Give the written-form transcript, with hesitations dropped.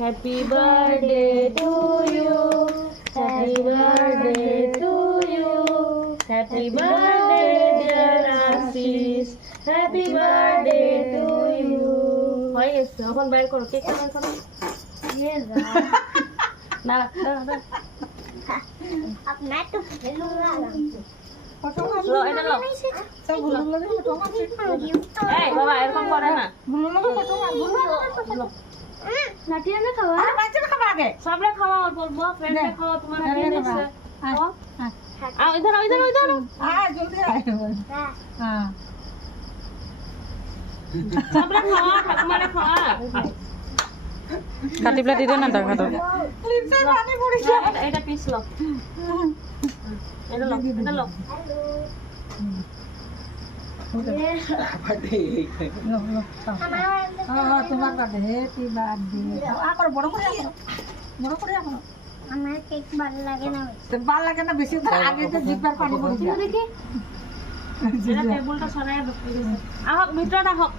Happy birthday to you. Happy birthday to you. Happy birthday dear Ashish. Happy birthday to you. হয়ে গেছে এখন বাইর করো cake কাটার করো ये না না अब मैं तो खेलूंगा লো এটা লো এই বাবা এরকম করে না नाटिया ना खावा सबरे खावा और बोलबो फ्रेंड के खावा तुम्हारा দিয়ে দিছে आओ इधर आओ इधर इधर जल्दी आए हाँ सबरे खावा तुम्हारे खावा কাটি প্লেট দিতে না দেখা তো এটা পিস লো এটা লো তোমার বার্থডে হ্যাপি বার্থডে আর বড় করে এখন আমার কেক ভালো লাগে না ভালো লাগে না বেশি আগে তো জিব্বার পানি পড়ে যায় এটা টেবিলটা সরায় দাও আহ ভিতরটা হোক